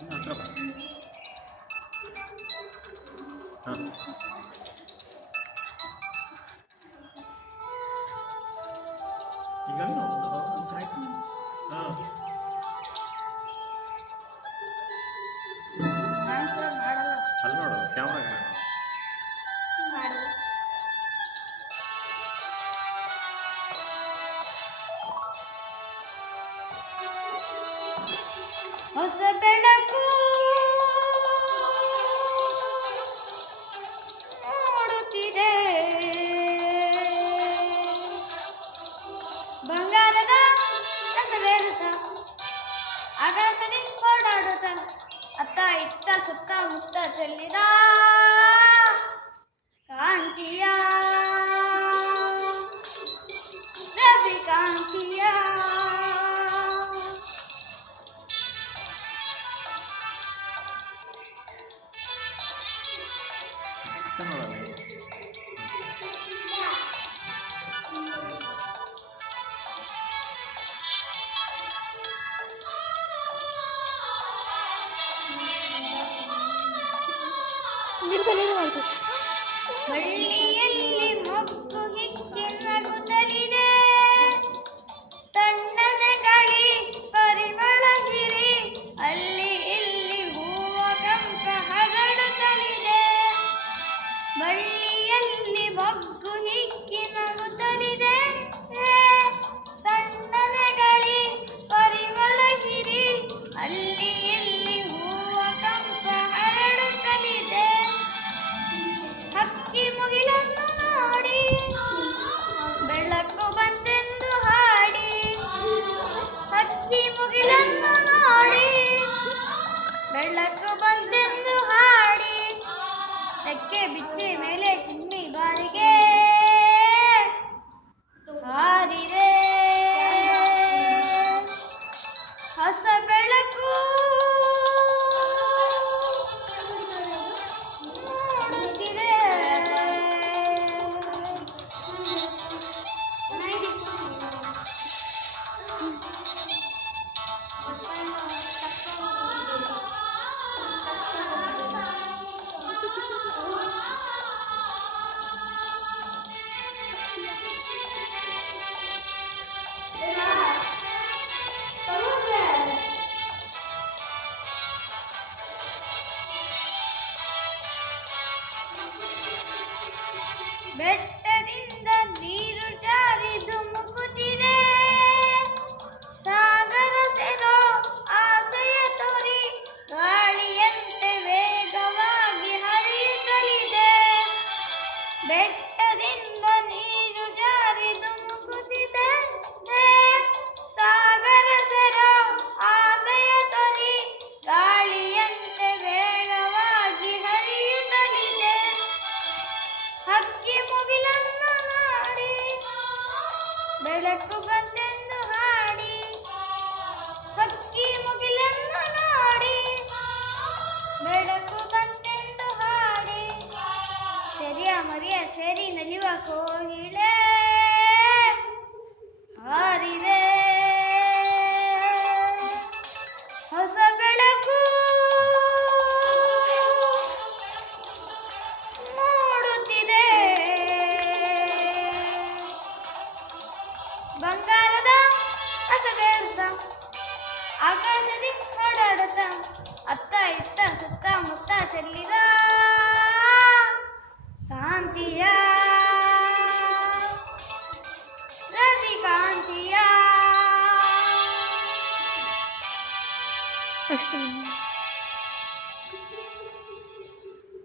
ಇನ್ನು ಹತ್ರ ಬಾ. ಹಾಂ ಈಗ ಆಯ್ತು. ಹಾಂ ಆನ್ಸರ್ ಮಾಡಲ್ಲ. ಅಲ್ಲಿ ನೋಡು ಕ್ಯಾಮ್ರಾಗ ಮಾಡು. ಹೊಸ ಬೆಳಕು ಮೂಡುತ್ತಿದೆ, ಬಂಗಾರದ ರಸವೇರುತ್ತ ಆಕಾಶದಲ್ಲಿ ಓಡಾಡುತ್ತ ಅತ್ತ ಇತ್ತ ಸುತ್ತ ಮುತ್ತ ಚೆಲ್ಲಿದ ಕಾಂತಿಯ ರವಿ ಕಾಂತಿಯ ನೋಡಲ್ಲ. ಬಳ್ಳಿಯಲ್ಲಿ ಮೊಗ್ಗು ಹಿಕ್ಕಿ ನಗುತ್ತಲಿದೆ, ತಣ್ಣನೆ ಗಾಳಿ ಪರಿಮಳ ಹಿರಿ ಅಲ್ಲಿ ಇಲ್ಲಿ ಹೂವ ಕಂಪ ಹರಡುತ್ತಲಿದೆ. ಬಳ್ಳಿಯಲ್ಲಿ ಮೊಗ್ಗು ಹಿಕ್ಕಿ ನಗುತ್ತಲಿದೆ, ತಣ್ಣನೆ ಗಾಳಿ ಪರಿಮಳ ಹಿರಿ ಅಲ್ಲಿ ಇಲ್ಲಿ ಹೂವ ಕಂಪ ಹರಡುತ್ತಲಿದೆ. ಹಕ್ಕಿ ಮುಗಿಲನ್ನು ನೋಡಿ ಬೆಳಕು ಬಂತೆಂದು ಹಾಡಿ, ಹಕ್ಕಿ ಮುಗಿಲನ್ನು ನೋಡಿ ಬೆಳಕು ಬಂತೆಂದು ಹಾಡಿ, ರೆಕ್ಕೆ ಬಿಚ್ಚಿ ಮೇಲೆ ಚಿಮ್ಮಿ ಬಾರಿಗೆ ಹಾರಿದೆ. ಹೊಸ ಬೆಳಕು ಮೂಡುತ್ತಿದೆ. ಬೆಟ್ಟದಿಂದ ನೀರು ಜಾರಿ ಧುಮುಕುತ್ತಿದೆ, ಸಾಗರ ಸೆರೋ ಆಸೆಯ ತೋರಿ ಗಾಳಿಯಂತೆ ವೇಗವಾಗಿ ಹರಿಯುತ್ತಲಿದೆ. ಬೆಟ್ಟದಿಂದ ನೀರು ಜಾರಿ ಧುಮುಕುತ್ತಿದೆ, ಸಾಗರ ಸೆರೋ ಆಸೆಯ ತೋರಿ ಗಾಳಿಯಂತೆ ವೇಗವಾಗಿ ಹರಿಯುತ್ತಲಿದೆ. ಹಕ್ಕಿ ಮುಗಿಲನ್ನು ನೋಡಿ ಬೆಳಕು ಬಂತೆಂದು ಹಾಡಿ, ಹಕ್ಕಿ ಮುಗಿಲನ್ನು ನೋಡಿ ಬೆಳಕು ಬಂತೆಂದು ಹಾಡಿ, ಸೆರಿಯ ಮರಿಯ ಸೇರಿ ನಲಿಯುವ ಕೋಗಿಲೆ ಹಾರಿದೆ. ಹೊಸ ಬೆಳಕು ಮೂಡುತ್ತಿದೆ, ಬಂಗಾರದ ರಸವೇರುತ್ತ ಆಕಾಶದಿ ಓಡಾಡುತ್ತ ಅತ್ತ ಇತ್ತ ಸುತ್ತ ಮುತ್ತ ಚೆಲ್ಲಿದ ಕಾಂತಿಯ ರವಿ ಕಾಂತಿಯ ಅಷ್ಟೇ.